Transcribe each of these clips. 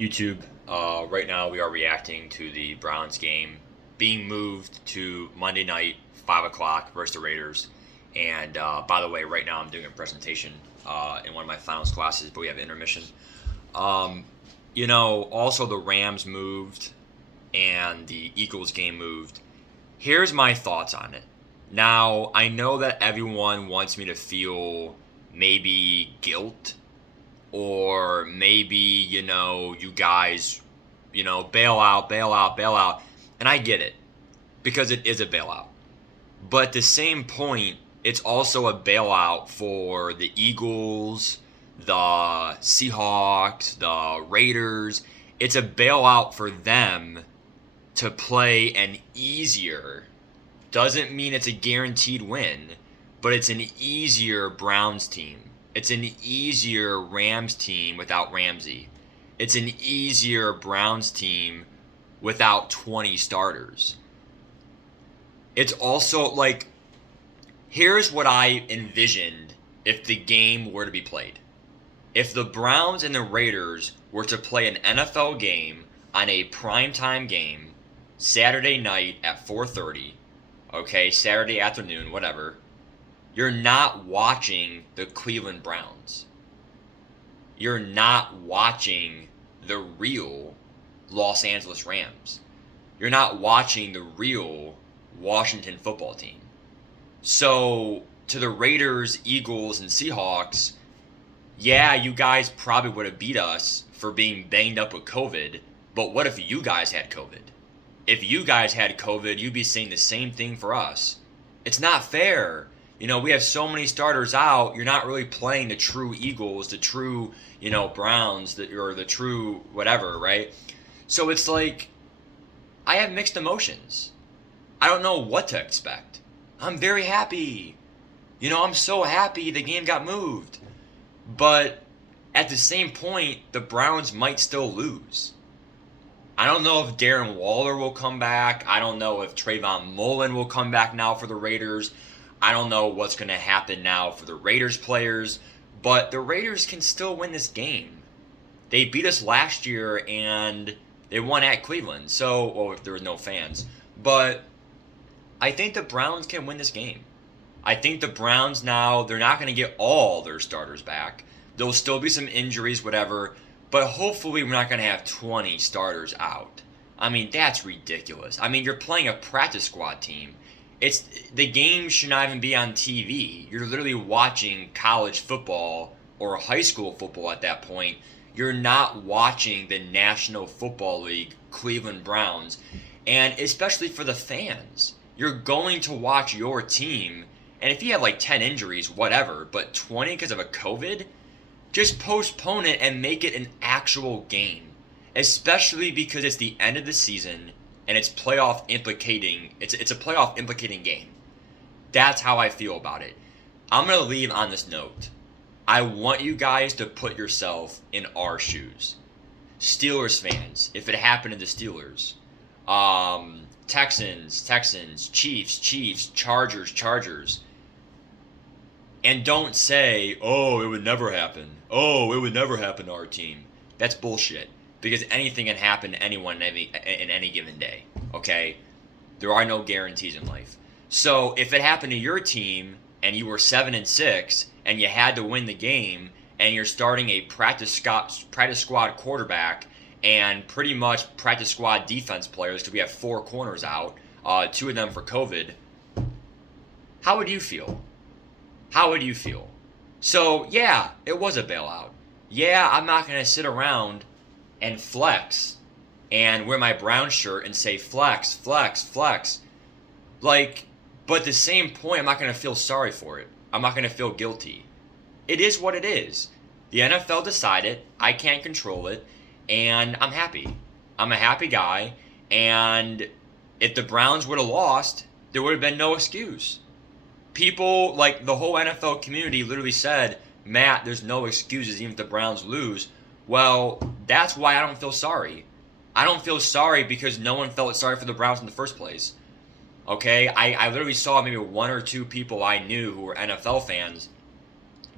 YouTube. Right now, we are reacting to the Browns game being moved to Monday night, 5 o'clock versus the Raiders. And by the way, right now I'm doing a presentation in one of my finals classes, but we have intermission. Um, also the Rams moved and the Eagles game moved. Here's my thoughts on it. Now, I know that everyone wants me to feel maybe guilt or maybe, you guys, bail out, bail out, bail out. And I get it because it is a bailout. But at the same point, it's also a bailout for the Eagles, the Seahawks, the Raiders. It's a bailout for them to play an easier, doesn't mean it's a guaranteed win, but it's an easier Browns team. It's an easier Rams team without Ramsey. It's an easier Browns team without 20 starters. It's also like, here's what I envisioned if the game were to be played. If the Browns and the Raiders were to play an NFL game on a primetime game, Saturday night at 4:30, okay, Saturday afternoon, whatever, you're not watching the Cleveland Browns. You're not watching the real Los Angeles Rams. You're not watching the real Washington football team. So, to the Raiders, Eagles, and Seahawks, yeah, you guys probably would have beat us for being banged up with COVID, but what if you guys had COVID? If you guys had COVID, you'd be saying the same thing for us. It's not fair. We have so many starters out. You're not really playing the true Eagles, the true, Browns, or the true whatever, right? So it's like, I have mixed emotions. I don't know what to expect. I'm very happy. I'm so happy the game got moved. But at the same point, the Browns might still lose. I don't know if Darren Waller will come back. I don't know if Trayvon Mullen will come back now for the Raiders. I don't know what's going to happen now for the Raiders players. But the Raiders can still win this game. They beat us last year and they won at Cleveland. So, if there was no fans. But I think the Browns can win this game. I think the Browns now, they're not going to get all their starters back. There'll still be some injuries, whatever. But hopefully we're not going to have 20 starters out. I mean, that's ridiculous. I mean, you're playing a practice squad team. The game should not even be on TV. You're literally watching college football or high school football at that point. You're not watching the National Football League Cleveland Browns. And especially for the fans, you're going to watch your team. And if you have like 10 injuries, whatever, but 20 because of a COVID, just postpone it and make it an actual game. Especially because it's the end of the season and it's playoff implicating. It's a playoff implicating game. That's how I feel about it. I'm going to leave on this note. I want you guys to put yourself in our shoes. Steelers fans, if it happened to the Steelers. Texans, Chiefs, Chargers. And don't say, oh, it would never happen. Oh, it would never happen to our team. That's bullshit. Because anything can happen to anyone in any given day. Okay? There are no guarantees in life. So if it happened to your team and you were 7-6 and you had to win the game and you're starting a practice squad quarterback and pretty much practice squad defense players, because we have 4 corners out, 2 of them for COVID, how would you feel? How would you feel? So, yeah, it was a bailout. Yeah, I'm not going to sit around and flex and wear my brown shirt and say flex, flex, flex. Like, but at the same point, I'm not going to feel sorry for it. I'm not going to feel guilty. It is what it is. The NFL decided. I can't control it. And I'm happy. I'm a happy guy. And if the Browns would have lost, there would have been no excuse. People, like the whole NFL community literally said, Matt, there's no excuses even if the Browns lose. Well, that's why I don't feel sorry. I don't feel sorry because no one felt sorry for the Browns in the first place. Okay? I literally saw maybe 1 or 2 people I knew who were NFL fans.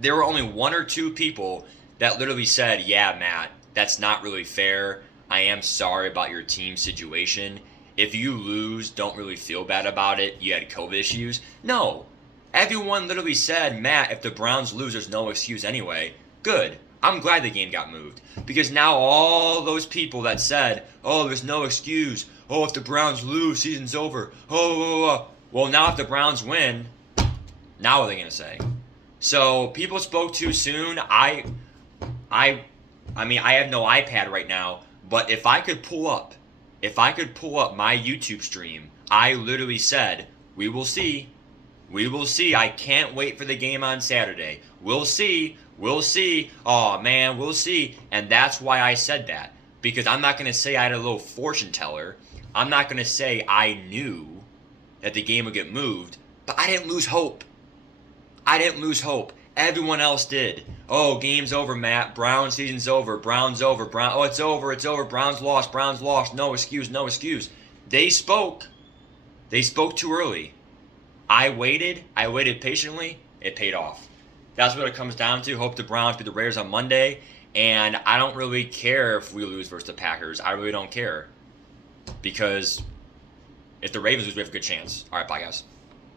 There were only 1 or 2 people that literally said, yeah, Matt, That's not really fair. I am sorry about your team situation. If you lose, don't really feel bad about it. You had COVID issues. No. Everyone literally said, Matt, if the Browns lose, there's no excuse anyway. Good. I'm glad the game got moved. Because now all those people that said, oh, there's no excuse. Oh, if the Browns lose, season's over. Oh. Well, now if the Browns win, now what are they going to say? So people spoke too soon. I mean, I have no iPad right now, but if I could pull up my YouTube stream, I literally said, we will see. We will see. I can't wait for the game on Saturday. We'll see. We'll see. Oh, man, we'll see. And that's why I said that. Because I'm not going to say I had a little fortune teller. I'm not going to say I knew that the game would get moved. But I didn't lose hope. I didn't lose hope. Everyone else did. Oh, game's over, Matt. Brown season's over. Brown's over. Oh, it's over. It's over. Browns lost. Browns lost. No excuse. No excuse. They spoke. They spoke too early. I waited patiently. It paid off. That's what it comes down to. Hope the Browns beat the Raiders on Monday. And I don't really care if we lose versus the Packers. I really don't care. Because if the Ravens lose, we have a good chance. All right, bye, guys.